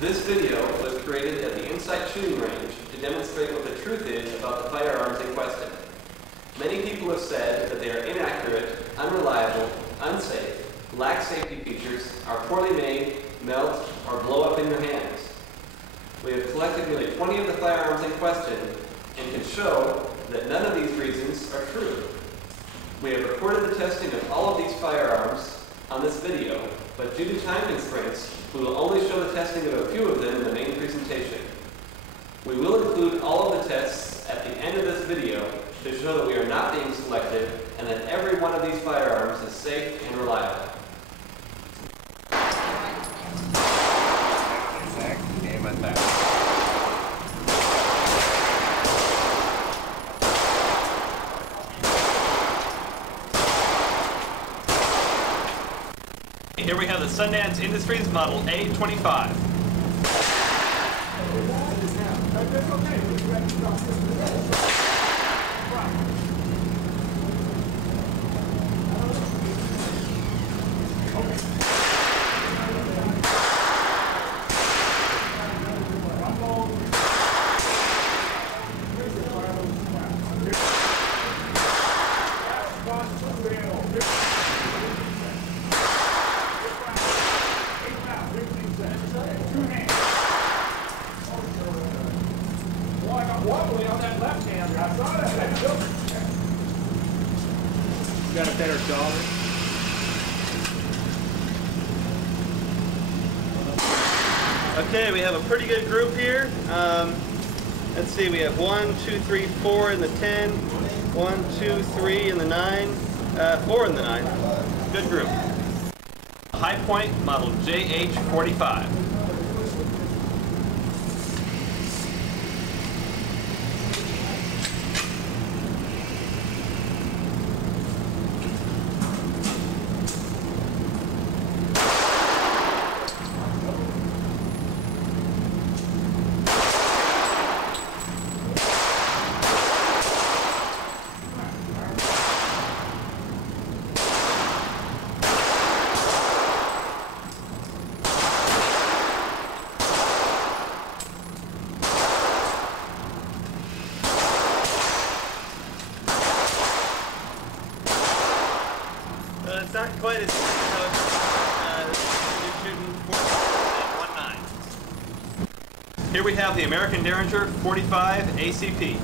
This video was created at the Insight shooting range to demonstrate what the truth is about the firearms in question. Many people have said that they are inaccurate, unreliable, unsafe, lack safety features, are poorly made, melt, or blow up in your hands. We have collected nearly 20 of the firearms in question and can show that none of these reasons are true. We have recorded the testing of all of these firearms on this video, but due to time constraints, we will only show the testing of a few of them in the main presentation. We will include all of the tests at the end of this video to show that we are not being selective and that every one of these firearms is safe and reliable. Here we have the Sundance Industries Model A25. Got a better dollar. Okay, we have a pretty good group here. Let's see, we have 1, 2, 3, 4 in the 10, 1, 2, 3 in the 9, 4 in the 9. Good group. High Point Model JH45. It's not quite as good as you're shooting 4.19. Here we have the American Derringer 45 ACP.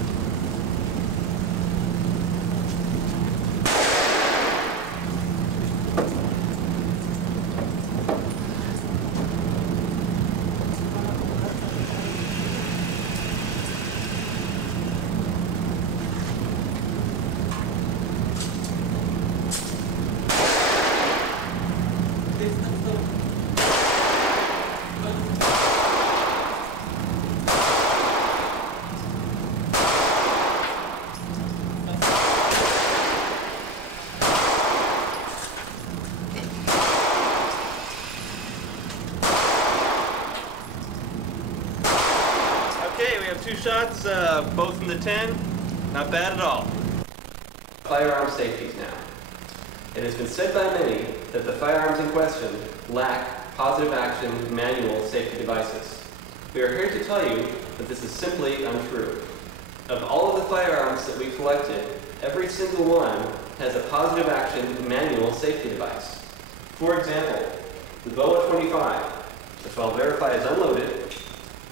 Okay, we have 2 shots, both in the 10. Not bad at all. Firearm safeties now. It has been said by many that the firearms in question lack positive action manual safety devices. We are here to tell you that this is simply untrue. Of all of the firearms that we collected, every single one has a positive action manual safety device. For example, the BOA 25, which I'll verify is unloaded,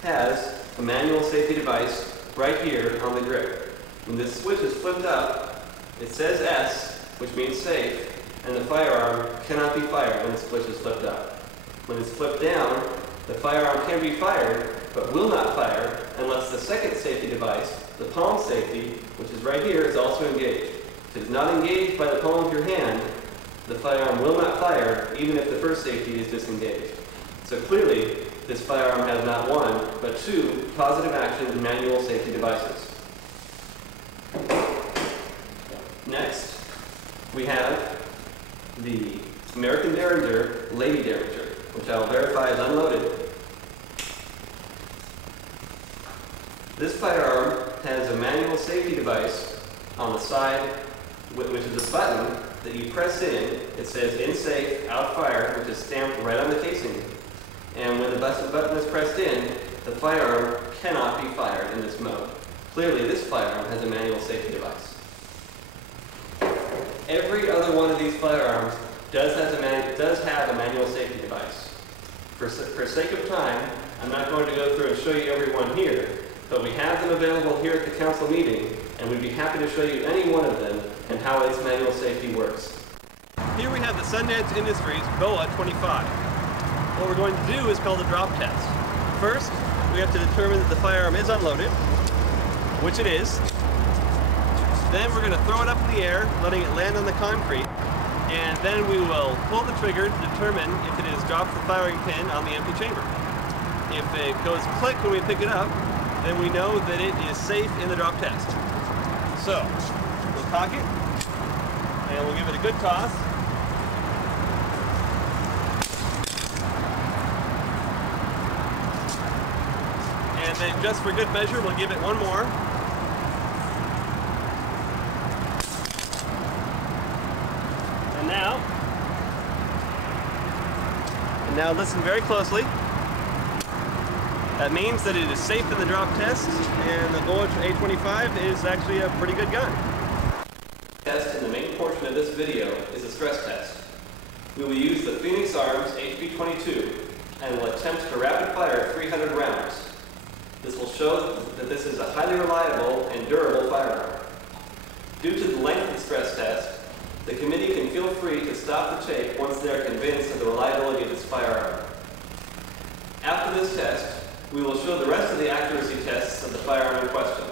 has a manual safety device right here on the grip. When this switch is flipped up, it says S, which means safe, and the firearm cannot be fired when the switch is flipped up. When it's flipped down, the firearm can be fired, but will not fire unless the second safety device, the palm safety, which is right here, is also engaged. If it is not engaged by the palm of your hand, the firearm will not fire even if the first safety is disengaged. So clearly, this firearm has not 1, but 2 positive action manual safety devices. Next, we have the American Derringer Lady Derringer, which I will verify is unloaded. This firearm has a manual safety device on the side, which is a button that you press in. It says "In safe, out fire," which is stamped right on the casing. And when the button is pressed in, the firearm cannot be fired in this mode. Clearly, this firearm has a manual safety device. Every other one of these firearms does have a manual safety device. For sake of time, I'm not going to go through and show you every one here, but we have them available here at the council meeting, and we'd be happy to show you any one of them and how its manual safety works. Here we have the Sundance Industries BOA 25. What we're going to do is called a drop test. First, we have to determine that the firearm is unloaded, which it is. Then we're going to throw it up in the air, letting it land on the concrete, and then we will pull the trigger to determine if it has dropped the firing pin on the empty chamber. If it goes click when we pick it up, then we know that it is safe in the drop test. So, we'll cock it, and we'll give it a good toss. And then just for good measure, we'll give it one more. And now listen very closely. That means that it is safe in the drop test, and the BOA A25 is actually a pretty good gun. The test in the main portion of this video is a stress test. We will use the Phoenix Arms HB22 and will attempt to rapid fire 300 rounds. This will show that this is a highly reliable and durable firearm. Due to the length of the stress test, the committee can feel free to stop the tape once they are convinced of the reliability of this firearm. After this test, we will show the rest of the accuracy tests of the firearm in question.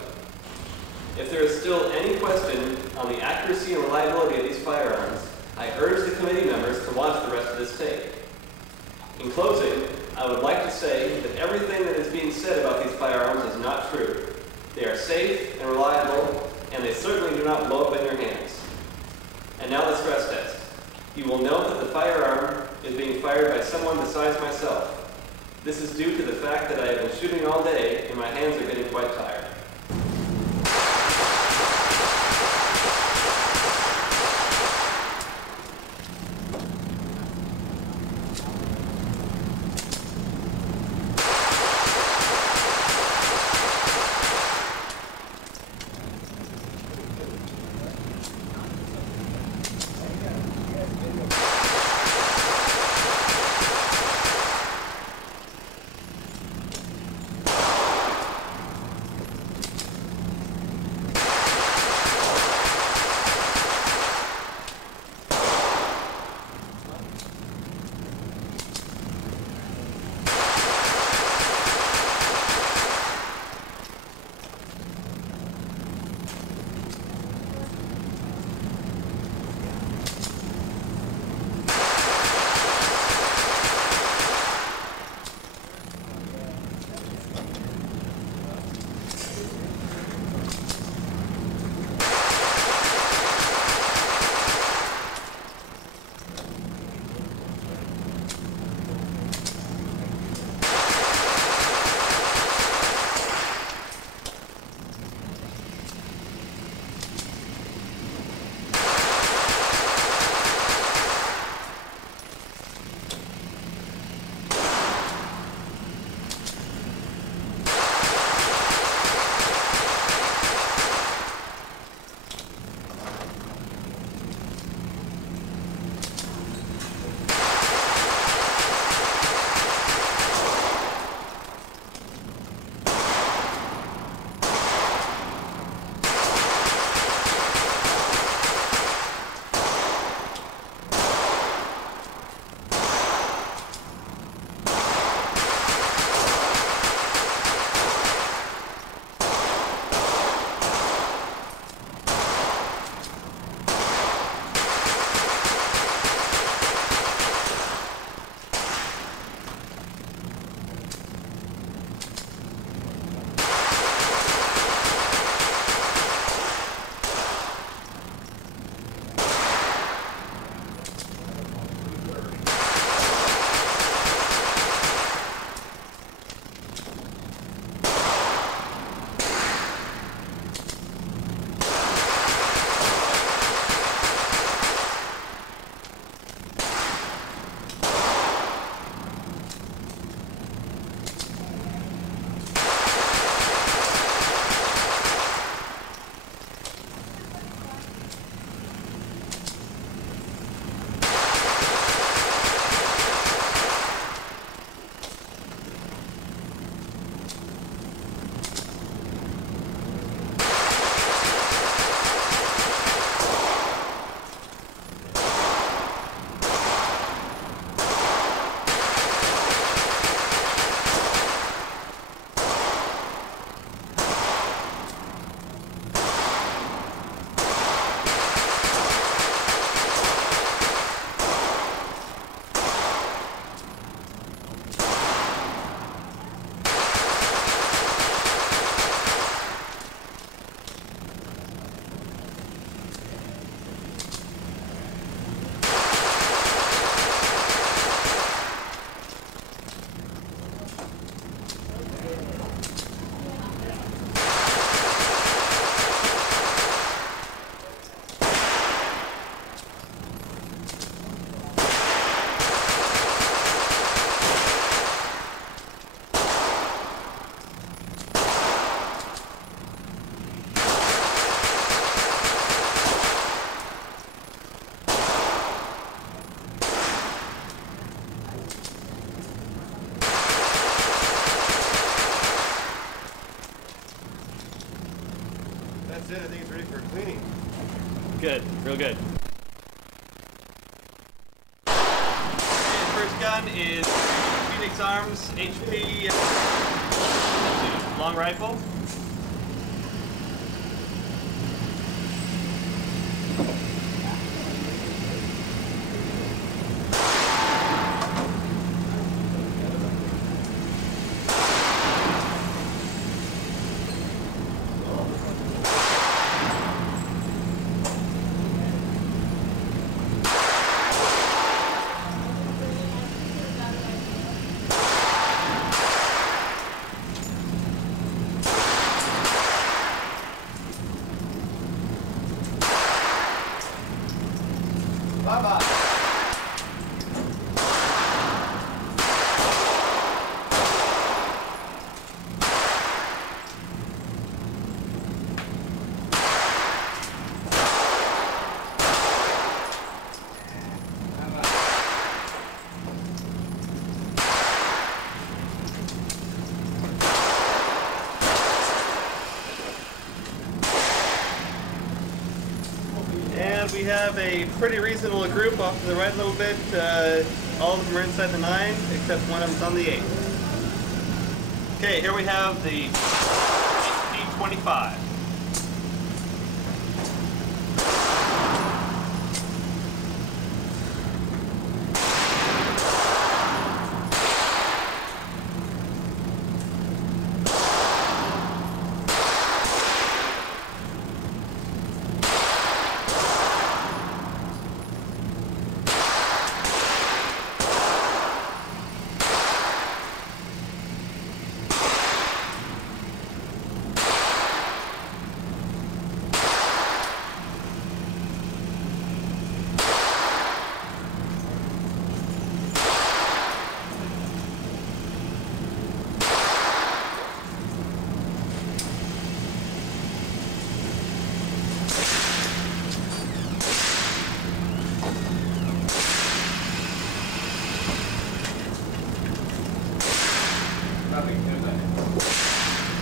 If there is still any question on the accuracy and reliability of these firearms, I urge the committee members to watch the rest of this tape. In closing, I would like to say that everything that is being said about these firearms is not true. They are safe and reliable, and they certainly do not blow up in your hands. And now the stress test. You will note that the firearm is being fired by someone besides myself. This is due to the fact that I have been shooting all day and my hands are getting quite tired. in. I think it's ready for cleaning. Good, real good. Okay, first gun is Phoenix Arms HP long rifle. And we have a pretty reasonable group off to the right a little bit. All of them are inside the 9, except one of them's on the 8. Okay, here we have the HP-25.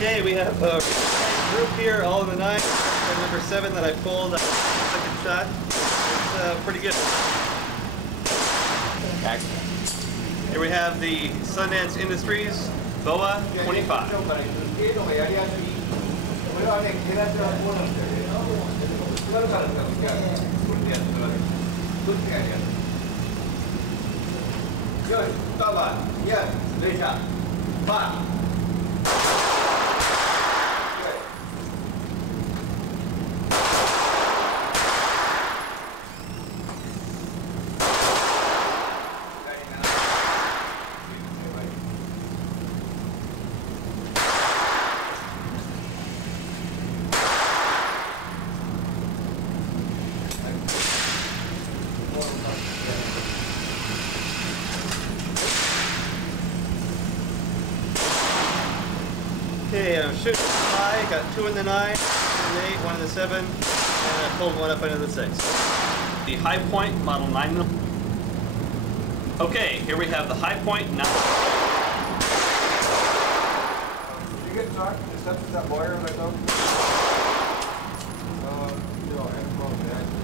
Okay, we have a group here, all in the 9, and number 7 that I pulled second shot. It's pretty good. Here we have the Sundance Industries BOA 25. Good, cover, yes, Lisa, back. Okay, I'm shooting high, got 2 in the 9, 1 in the 8, 1 in the 7, and I pulled 1 up into the 6. The High Point Model 9mm. Okay, here we have the High Point 9. Did you get shot? Is that lawyer right now? No, I'm from the accident.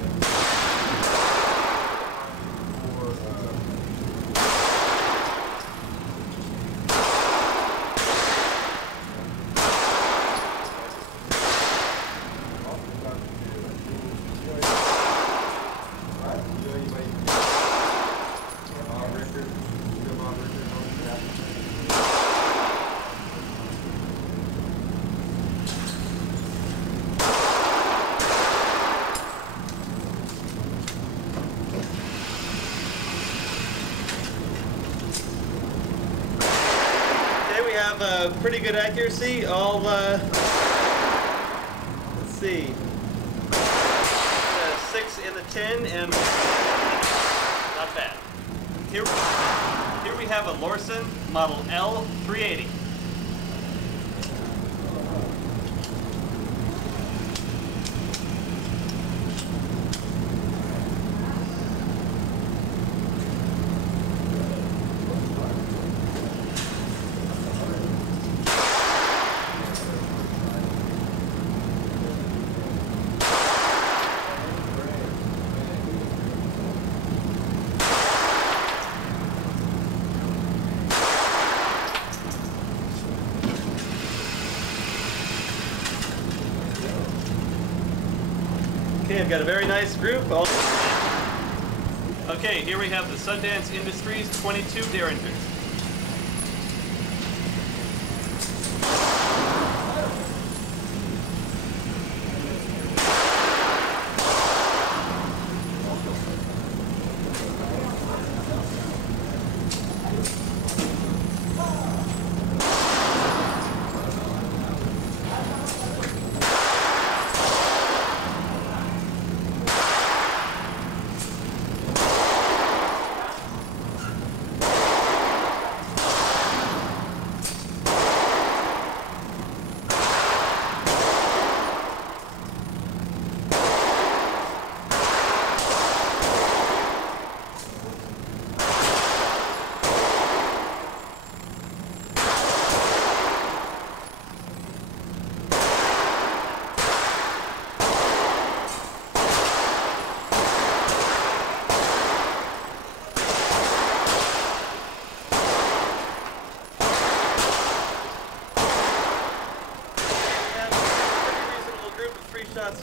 Pretty good accuracy. All let's see, 6 in the 10, and not bad. Here we have a Lorsen Model L380. Okay, I've got a very nice group. Okay, here we have the Sundance Industries 22 Derringers.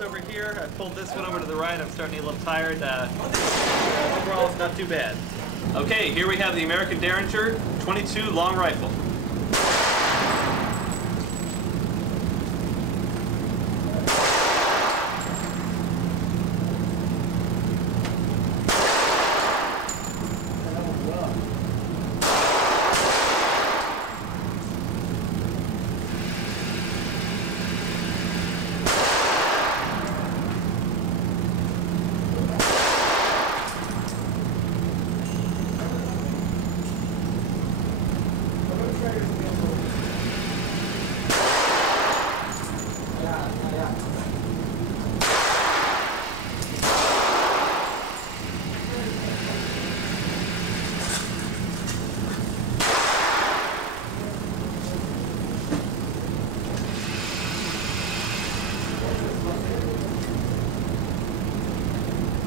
Over here. I pulled this one over to the right. I'm starting to get a little tired. Overall, it's not too bad. Okay, here we have the American Derringer 22 long rifle.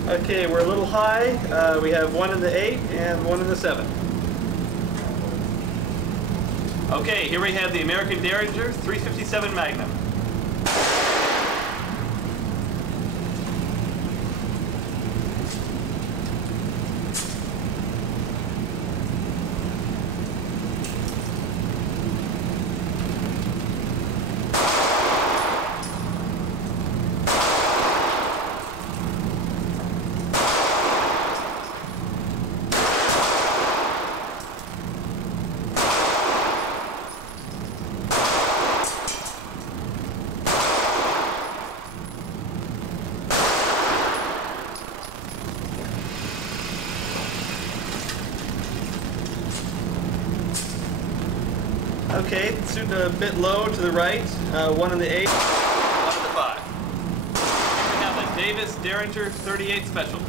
Okay, we're a little high. We have one in the 8 and one in the 7. Okay, here we have the American Derringer 357 Magnum. Okay, suit a bit low to the right, one in the 8, one in the 5. We have the Davis Derringer 38 Special.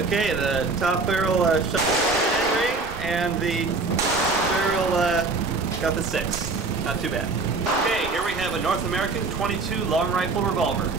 Okay, the top barrel shot the ring, and the barrel got the 6. Not too bad. Okay, here we have a North American 22 long rifle revolver.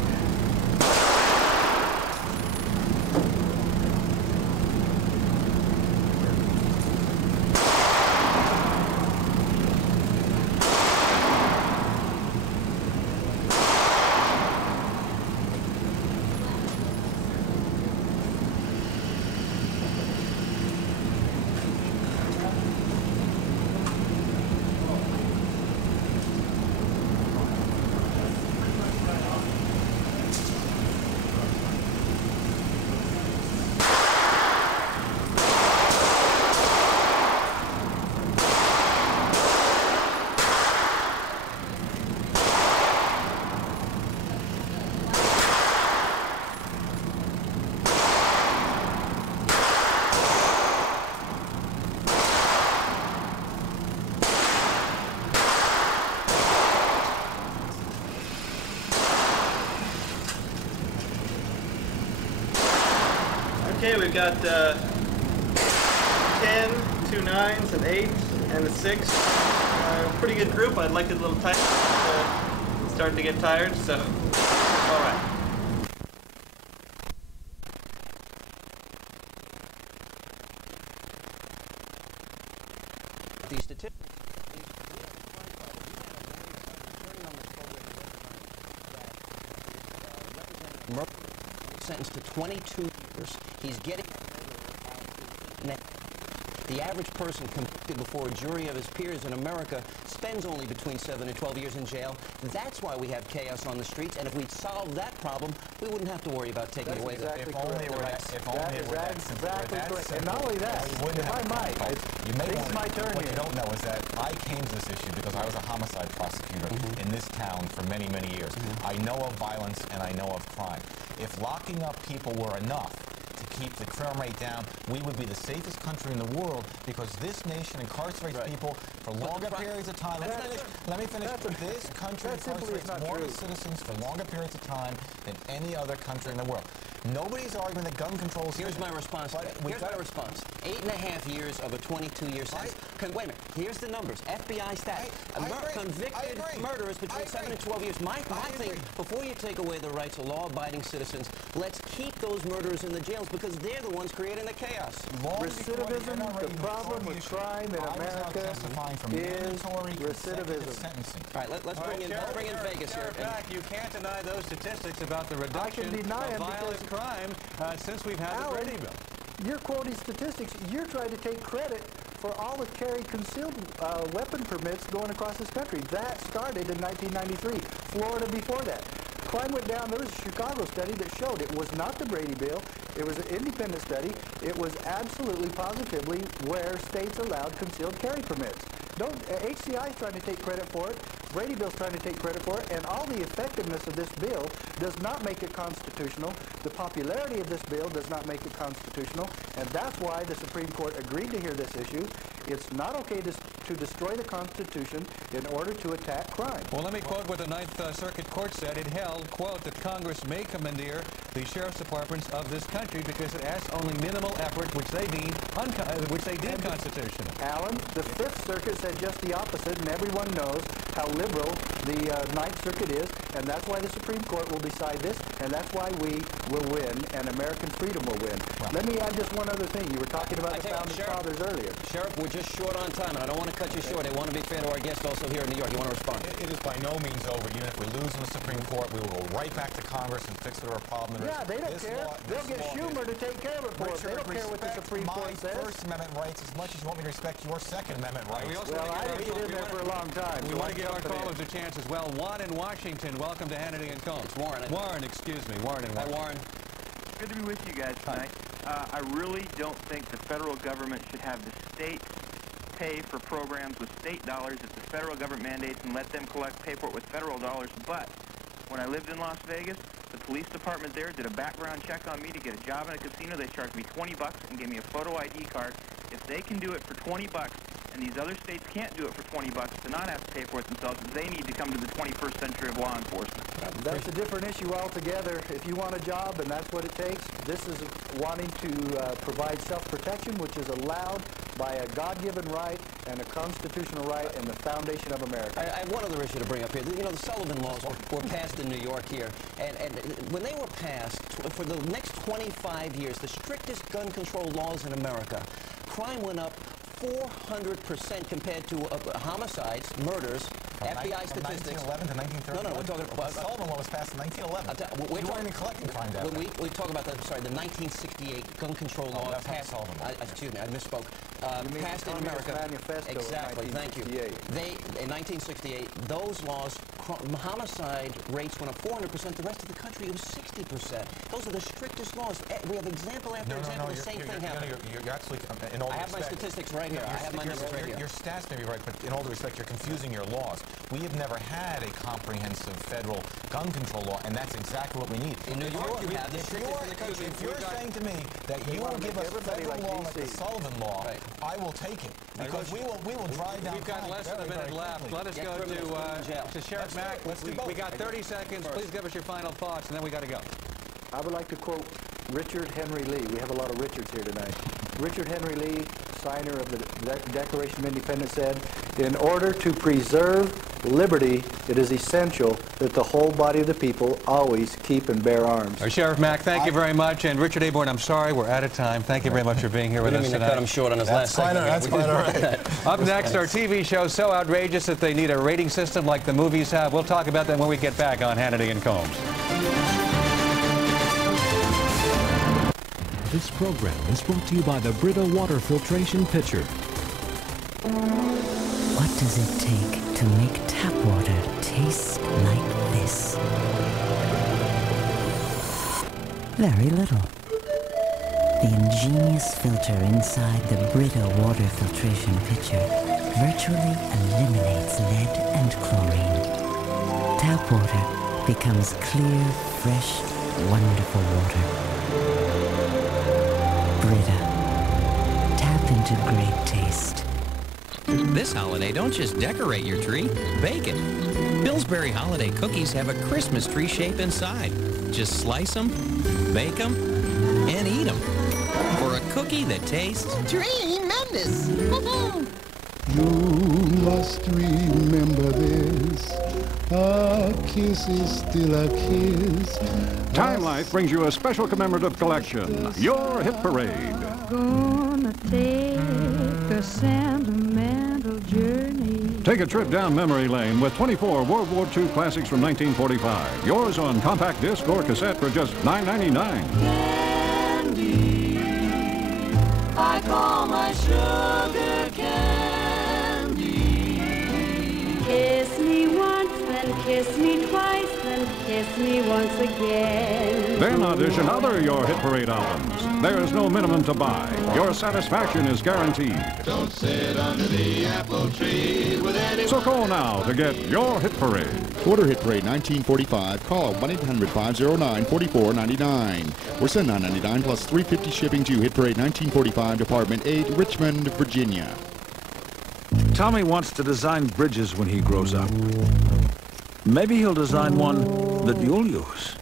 Okay, we've got 10, 2 9s, an 8, and a 6. Pretty good group. I'd like it a little tight. Starting to get tired, so all right. These statistics. Sentenced to 22 years. He's getting. The average person convicted before a jury of his peers in America spends only between 7 and 12 years in jail. That's why we have chaos on the streets. And if we'd solved that problem, we wouldn't have to worry about taking away the. If only it were that simple. Exactly correct. And not only that, if I might, it's my turn What here. you don't know is that I came to this issue because I was a homicide prosecutor in this town for many, many years. I know of violence and I know of crime. If locking up people were enough to keep the crime rate down, we would be the safest country in the world because this nation incarcerates people for longer periods of time. Let me finish. This country incarcerates more citizens for longer periods of time than any other country in the world. Nobody's arguing that gun control is... Here's my response. Here's my response. 8.5 years of a 22-year sentence. Wait a minute. Here's the numbers. FBI stats. Convicted murderers between 7 and 12 years. My thing, before you take away the rights of law-abiding citizens, let's keep those murderers in the jails because they're the ones creating the chaos. Recidivism, the problem with crime in America is recidivism. All right, let's bring in Vegas here. You can't deny those statistics about the reduction of violent crime since we've had the Brady bill. You're quoting statistics. You're trying to take credit for all the carry concealed weapon permits going across this country. That started in 1993. Florida before that. Crime went down. There was a Chicago study that showed it was not the Brady bill. It was an independent study. It was absolutely positively where states allowed concealed carry permits. HCI is trying to take credit for it. Brady Bill's trying to take credit for it, and all the effectiveness of this bill does not make it constitutional. The popularity of this bill does not make it constitutional, and that's why the Supreme Court agreed to hear this issue. It's not okay to destroy the Constitution in order to attack crime. Well, let me quote what the Ninth Circuit Court said. It held, quote, that Congress may commandeer the sheriff's departments of this country because it asks only minimal effort, which they deem constitutional. Alan, the Fifth Circuit said just the opposite, and everyone knows how liberal the Ninth Circuit is, and that's why the Supreme Court will decide this, and that's why we will win, and American freedom will win. Well, let me add just one other thing. You were talking about the Founding Fathers earlier. Sheriff, we're just short on time, and I don't want to cut you short. I want to be fair to our guest also here in New York. You want to respond? It is by no means over. Even if we lose in the Supreme Court, we will go right back to Congress and fix whatever problem there is. Yeah, they don't care. They'll get Schumer to take care of it for us. They don't care what the Supreme Court says. My First Amendment rights as much as you want me to respect your Second Amendment rights. Well, I didn't get in there for a long time. We want to give our callers a chance as well. Juan in Washington, welcome to Hannity and Combs. It's Warren. Warren, excuse me. Warren in Washington. Hi, Warren. Good to be with you guys tonight. I really don't think the federal government should have the states pay for programs with state dollars that the federal government mandates and let them pay for it with federal dollars. But when I lived in Las Vegas, the police department there did a background check on me to get a job in a casino. They charged me $20 and gave me a photo ID card. If they can do it for $20 and these other states can't do it for $20 to not have to pay for it themselves, they need to come to the 21st century of law enforcement. That's a different issue altogether. If you want a job and that's what it takes, this is wanting to provide self-protection, which is allowed by a God-given right and a constitutional right and the foundation of America. I have one other issue to bring up here. You know, the Sullivan laws were passed in New York here, and when they were passed, for the next 25 years, the strictest gun control laws in America, crime went up 400% compared to homicides, murders, FBI statistics. From 1911 to 1931? No, we're talking about... The Sullivan law was passed in 1911. We weren't even collecting crime data. We talk about the 1968 gun control law passed... excuse me, I misspoke. Passed in America. Manifesto exactly, thank you. In 1968, those laws, homicide rates went up 400%. The rest of the country, it was 60%. Those are the strictest laws. We have example after example, the same thing happening. You're actually, in all I have my statistics right here. I have my numbers right here. Your stats may be right, but in all due respect, you're confusing your laws. We have never had a comprehensive federal gun control law, and that's exactly what we need. In New York, you have the strictest in the country. If you're saying to me that you will give us federal law like the Sullivan law, I will take it. Because we will drive down. We've got less than a minute left. Let us go to Sheriff Mack. We got 30 seconds. Please give us your final thoughts, and then we got to go. I would like to quote Richard Henry Lee. We have a lot of Richards here tonight. Richard Henry Lee, signer of the Declaration of Independence, said, "In order to preserve liberty, it is essential that the whole body of the people always keep and bear arms." Sheriff Mack, thank you very much. And Richard Aborn, I'm sorry, we're out of time. Thank you very much for being here with us tonight. Cut him short on his last segment. That's quite all right. Up next, our TV show so outrageous that they need a rating system like the movies have. We'll talk about that when we get back on Hannity and Combs. This program is brought to you by the Brita Water Filtration Pitcher. What does it take to make tap water taste like this? Very little. The ingenious filter inside the Brita water filtration pitcher virtually eliminates lead and chlorine. Tap water becomes clear, fresh, wonderful water. Brita. Tap into great taste. This holiday, don't just decorate your tree, bake it. Pillsbury Holiday Cookies have a Christmas tree shape inside. Just slice them, bake them, and eat them. For a cookie that tastes tremendous. You must remember this. A kiss is still a kiss. Time Life brings you a special commemorative collection, Your Hit Parade. Gonna take a sentimental journey. Take a trip down memory lane with 24 World War II classics from 1945. Yours on compact disc or cassette for just $9.99. Candy, I call my sugar candy. Kiss me once, then kiss me twice, then kiss me once again. Then audition other Your Hit Parade albums. There's no minimum to buy. Your satisfaction is guaranteed. Don't sit under the apple tree with anyone. So call now to get Your Hit Parade. Order Hit Parade 1945. Call 1-800-509-4499. Or send $9.99 plus $3.50 shipping to Hit Parade 1945, Department 8, Richmond, Virginia. Tommy wants to design bridges when he grows up. Maybe he'll design one that you'll use.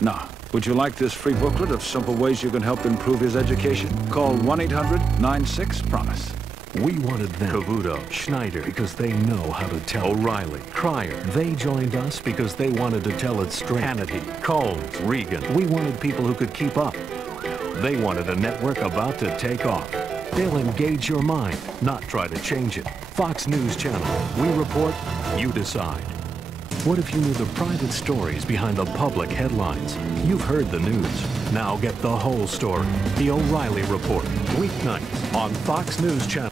Now, would you like this free booklet of simple ways you can help improve his education? Call 1-800-96-PROMISE. We wanted them, Cavuto, Schneider, because they know how to tell. O'Reilly, Cryer. They joined us because they wanted to tell it straight. Hannity, Combs, Regan. We wanted people who could keep up. They wanted a network about to take off. They'll engage your mind, not try to change it. Fox News Channel. We report, you decide. What if you knew the private stories behind the public headlines? You've heard the news. Now get the whole story. The O'Reilly Report. Weeknights on Fox News Channel.